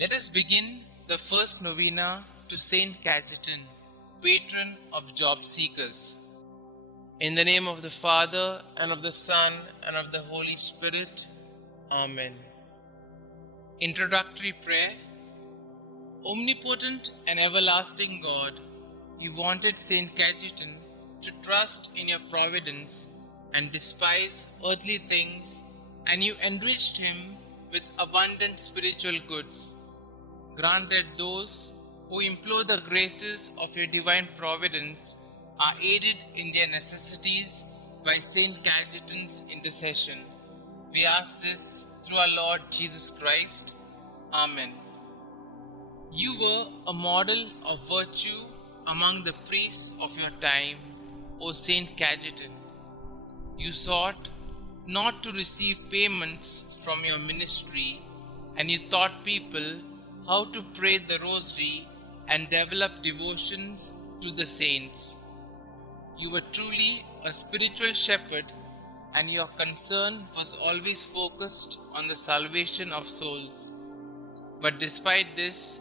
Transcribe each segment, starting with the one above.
Let us begin the first novena to St Cajetan, patron of job seekers. In the name of the Father, and of the Son, and of the Holy Spirit. Amen. Introductory prayer. Omnipotent and everlasting God, you wanted St Cajetan to trust in your providence and despise earthly things, and you enriched him with abundant spiritual goods. Grant that those who implore the graces of your divine providence are aided in their necessities by St Cajetan's intercession. We ask this through our Lord Jesus Christ. Amen. You were a model of virtue among the priests of your time, O St Cajetan. You sought not to receive payments from your ministry, and you taught people how to pray the rosary and develop devotions to the saints. You were truly a spiritual shepherd, and your concern was always focused on the salvation of souls. But despite this,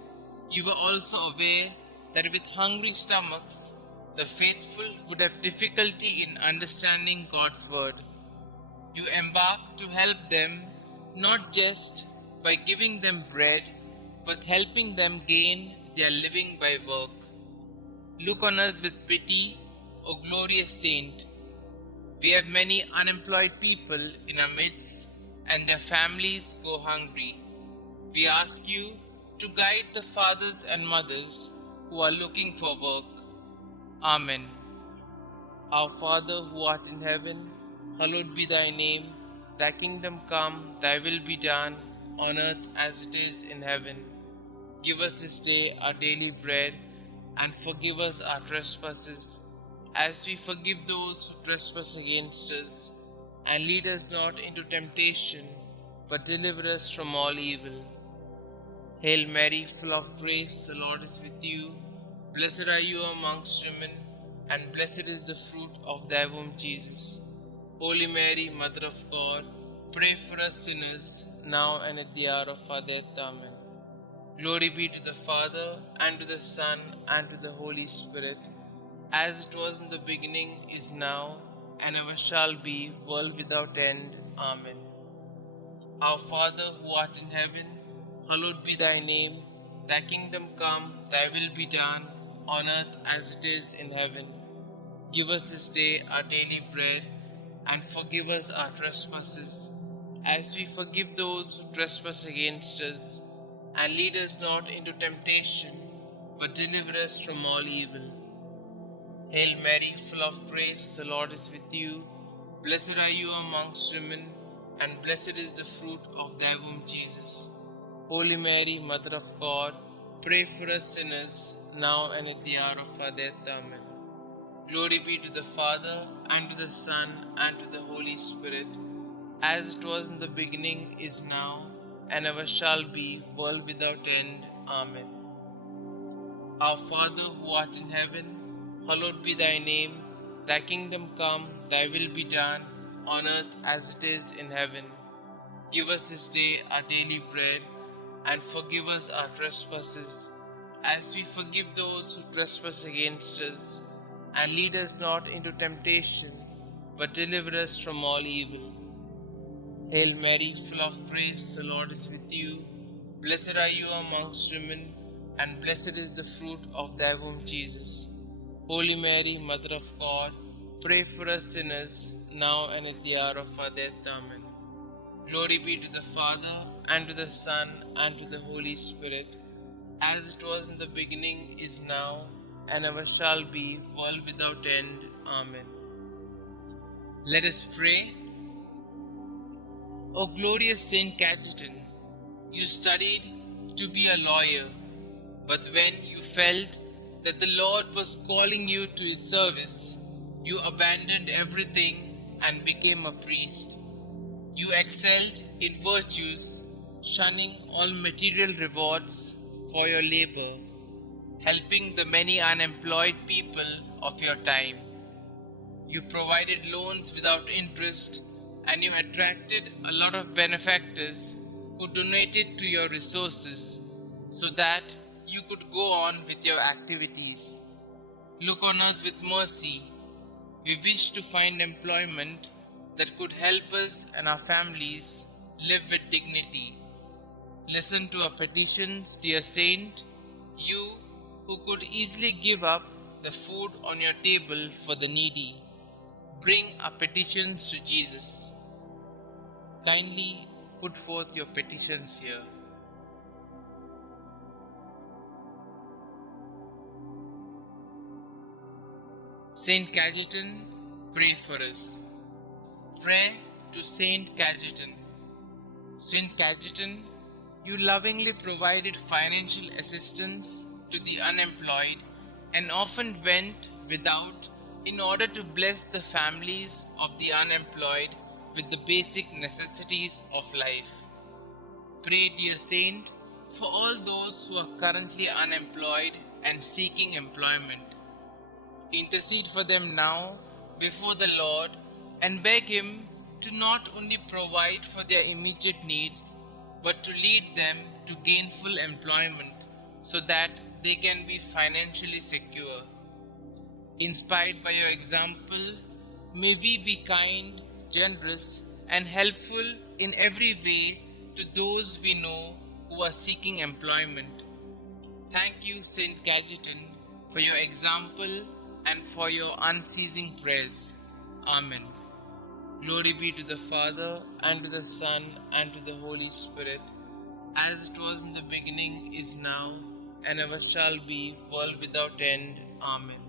you were also aware that with hungry stomachs, the faithful would have difficulty in understanding God's word. You embarked to help them not just by giving them bread, but helping them gain their living by work. Look on us with pity, O glorious saint. We have many unemployed people in our midst, and their families go hungry. We ask you to guide the fathers and mothers who are looking for work. Amen. Our Father who art in heaven, hallowed be thy name. Thy kingdom come, thy will be done, on earth as it is in heaven. Give us this day our daily bread, and forgive us our trespasses, as we forgive those who trespass against us. And lead us not into temptation, but deliver us from all evil. Hail Mary, full of grace, the Lord is with you. Blessed are you amongst women, and blessed is the fruit of thy womb, Jesus. Holy Mary, Mother of God, pray for us sinners, now and at the hour of our death. Amen. Glory be to the Father, and to the Son, and to the Holy Spirit, as it was in the beginning, is now, and ever shall be, world without end. Amen. Our Father who art in heaven, hallowed be thy name. Thy kingdom come, thy will be done, on earth as it is in heaven. Give us this day our daily bread, and forgive us our trespasses, as we forgive those who trespass against us. And lead us not into temptation, but deliver us from all evil. Hail Mary, full of grace, the Lord is with you. Blessed are you amongst women, and blessed is the fruit of thy womb, Jesus. Holy Mary, Mother of God, pray for us sinners, now and at the hour of our death. Amen. Glory be to the Father, and to the Son, and to the Holy Spirit, as it was in the beginning, is now, and ever shall be, world without end. Amen. Our Father who art in heaven, hallowed be thy name. Thy kingdom come, thy will be done, on earth as it is in heaven. Give us this day our daily bread, and forgive us our trespasses, as we forgive those who trespass against us. And lead us not into temptation, but deliver us from all evil. Hail Mary, full of grace, the Lord is with you. Blessed are you amongst women, and blessed is the fruit of thy womb, Jesus. Holy Mary, Mother of God, pray for us sinners, now and at the hour of our death. Amen. Glory be to the Father, and to the Son, and to the Holy Spirit, as it was in the beginning, is now, and ever shall be, world without end. Amen. Let us pray. O glorious St Cajetan, you studied to be a lawyer, but when you felt that the Lord was calling you to his service, you abandoned everything and became a priest. You excelled in virtues, shunning all material rewards for your labor, helping the many unemployed people of your time. You provided loans without interest, and you attracted a lot of benefactors who donated to your resources, so that you could go on with your activities. Look on us with mercy. We wish to find employment that could help us and our families live with dignity. Listen to our petitions, dear Saint, you who could easily give up the food on your table for the needy. Bring our petitions to Jesus. Kindly put forth your petitions here. St Cajetan, pray for us. Prayer to St Cajetan. St Cajetan, you lovingly provided financial assistance to the unemployed and often went without in order to bless the families of the unemployed with the basic necessities of life. Pray, dear Saint, for all those who are currently unemployed and seeking employment. Intercede for them now before the Lord and beg Him to not only provide for their immediate needs, but to lead them to gainful employment so that they can be financially secure. Inspired by your example, may we be kind, generous, and helpful in every way to those we know who are seeking employment. Thank you, St. Cajetan, for your example and for your unceasing prayers. Amen. Glory be to the Father, and to the Son, and to the Holy Spirit, as it was in the beginning, is now, and ever shall be, world without end. Amen.